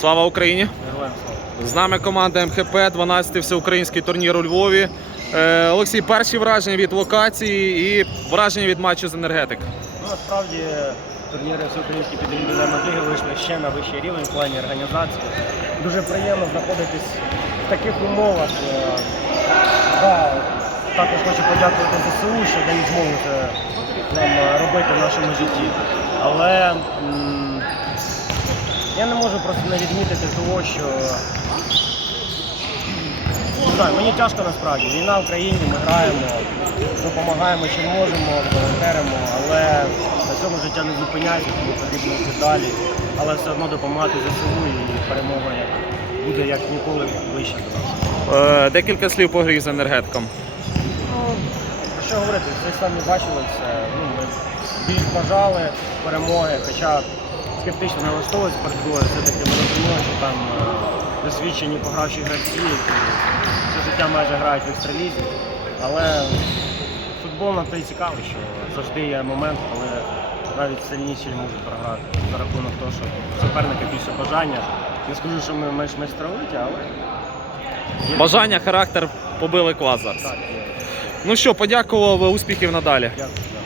Слава Україні! З нами команда МХП, 12-й всеукраїнський турнір у Львові. Е, Олексій, перші враження від локації і враження від матчу з енергетик. Ну, насправді турніри всеукраїнські під індивідуальної ліги вийшли ще на вищий рівень в плані організації. Дуже приємно знаходитись в таких умовах. Е, Да, також хочу подякувати ЗСУ, що дають змогу нам робити в нашому житті. Але я не можу просто не відмітити того, що не знаю, мені тяжко насправді. Війна в країні, ми граємо, допомагаємо чим можемо, волонтеримо, але на цьому життя не зупиняється, тому потрібно йти далі. Але все одно допомагати ЗСУ і перемога як буде як ніколи ближче до нас. Е, Декілька слів по грі з енергетиком. Ну, про що говорити, ви самі бачили це. Ну, ми більш бажали перемоги, хоча скептично налаштовувалися перед грою, все-таки ми розуміли, що там е, досвідчені погравші гравці, які все життя майже грають в екстралізі. Але футбол нам той цікавий, що завжди є момент, коли навіть сильніші можуть програти за рахунок того, що суперника більше бажання. Не скажу, що ми менш майстровиті, але є Бажання, характер побили клас зараз. так, є. Ну що, подякував, успіхів надалі. Дякую.